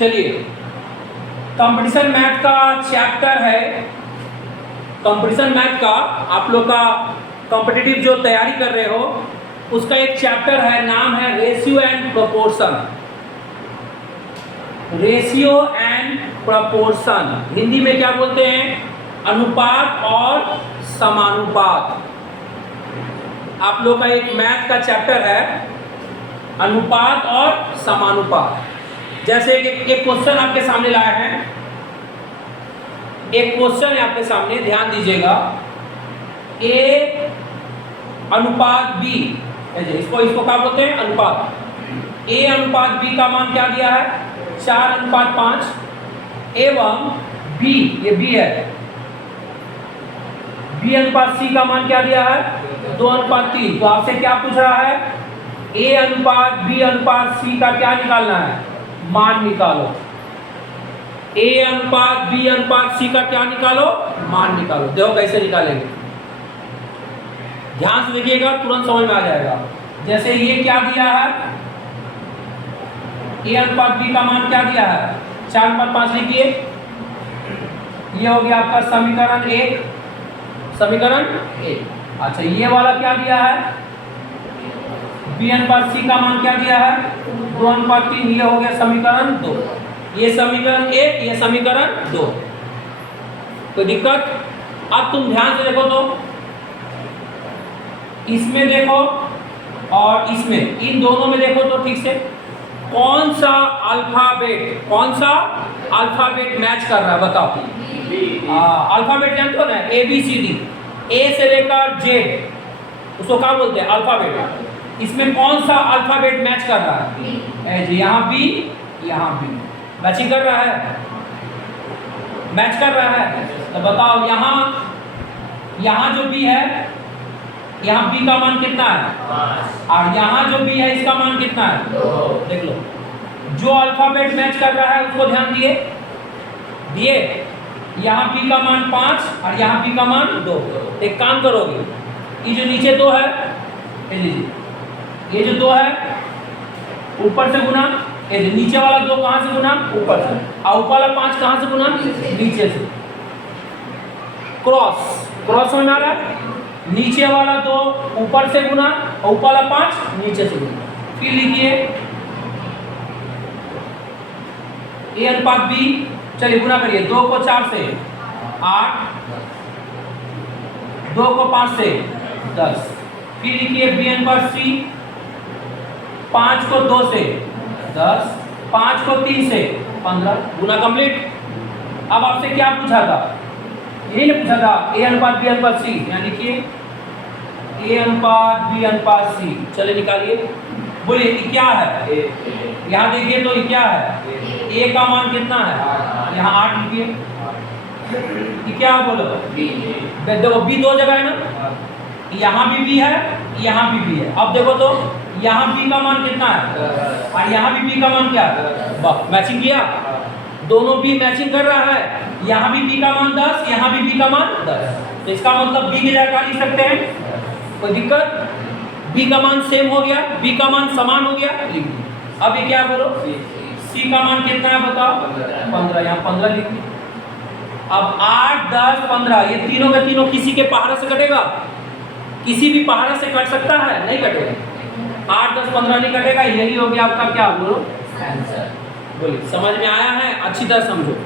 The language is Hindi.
चलिए, कंपटीशन मैथ का चैप्टर है। कंपटीशन मैथ का आप लोग का कॉम्पिटिटिव जो तैयारी कर रहे हो उसका एक चैप्टर है, नाम है ratio and proportion. Ratio and proportion Hindi में क्या बोलते हैं? अनुपात और समानुपात। आप लोग का एक मैथ का चैप्टर है, अनुपात और समानुपात। जैसे एक क्वेश्चन आपके सामने लाया है, एक क्वेश्चन है आपके सामने, ध्यान दीजिएगा। ए अनुपात बी, इसको क्या बोलते हैं? अनुपात। ए अनुपात बी का मान क्या दिया है? 4:5 एवं बी, ये बी है, बी अनुपात सी का मान क्या दिया है? 2:3। तो आपसे क्या पूछ रहा है? ए अनुपात बी अनुपात सी का क्या निकालना है? मान निकालो। ए अनुपात बी अनुपात सी का क्या निकालो? मान निकालो। देखो कैसे निकालेंगे, ध्यान से देखिएगा, तुरंत समझ में आ जाएगा। जैसे ये क्या दिया है? ए अनुपात बी का मान क्या दिया है? 4:5 लिखिए। ये हो गया आपका समीकरण 1, समीकरण 1। अच्छा, ये वाला क्या दिया है? बी अनुपात सी का मान क्या दिया है? 2:3। ये हो गया समीकरण 2। ये समीकरण 1, ये समीकरण 2। कोई दिक्कत? अब तुम ध्यान से देखो तो, इसमें देखो और इसमें, इन दोनों में देखो तो ठीक से, कौन सा अल्फाबेट मैच कर रहा है? बताओ। अल्फाबेट जानते हो ना, ए बी सी डी, ए से लेकर जेड, उसको क्या बोलते हैं? अल्फाबेट। इसमें कौन सा अल्फाबेट मैच कर रहा है? यहाँ बी, यहाँ बी मैचिंग कर रहा है, मैच कर रहा है। तो बताओ, यहाँ जो बी है, यहाँ बी का मान कितना है? 5। और यहाँ जो बी है इसका मान कितना है? 2। देख लो, जो अल्फाबेट मैच कर रहा है उसको ध्यान दिए। यहाँ बी का मान 5 और यहाँ बी का मान 2। एक काम करोगे, ये जो नीचे 2 है, ये जो 2 है ऊपर से गुना, नीचे वाला 2 कहाँ से गुना? ऊपर से। और ऊपर वाला 5 कहाँ से गुना? नीचे से। क्रॉस में आ रहा है, नीचे वाला 2 ऊपर से गुना और ऊपर वाला 5 नीचे से गुना। फिर लिखिए ए अनुपात बी, चलिए गुना करिए। 2 को 4 से 8, 2 को 5 से 10। फिर लिखिए बी अनुपात सी, 5 को 2 से 10, 5 को 3 से 15। गुना कंप्लीट। अब आपसे क्या पूछा था? यही ना पूछा था, ए अनुपात बी अनुपात सी। यहाँ लिखिए ए अनुपात बी अनुपात सी। चले निकालिए, बोलिए ये क्या है? यहाँ देखिए तो ये क्या है? ए का मान कितना है? यहाँ 8 लिखिए। ये क्या है बोलो? देखो बी 2 जगह है ना, यहाँ भी बी है, यहाँ भी बी है। अब देखो तो यहाँ बी का मान कितना है और यहाँ भी बी का मान क्या है? वाह, मैचिंग किया, दोनों बी मैचिंग कर रहा है। यहाँ भी बी का मान 10, यहाँ भी बी का मान 10। तो इसका मतलब बी की जगह क्या लिख सकते हैं? कोई दिक्कत? बी का मान सेम हो गया, बी का मान समान हो गया। अब ये क्या करो, सी का मान कितना है बताओ? 15। यहाँ 15 लिखिए। अब 8, 10, 15 ये तीनों के तीनों किसी के पहाड़ा से कटेगा? किसी भी पहाड़ा से कट सकता है? नहीं कटेगा। 8, 10, 15 नहीं कटेगा। यही हो गया आपका क्या बोलो? आंसर। बोलिए, समझ में आया है? अच्छी तरह समझो।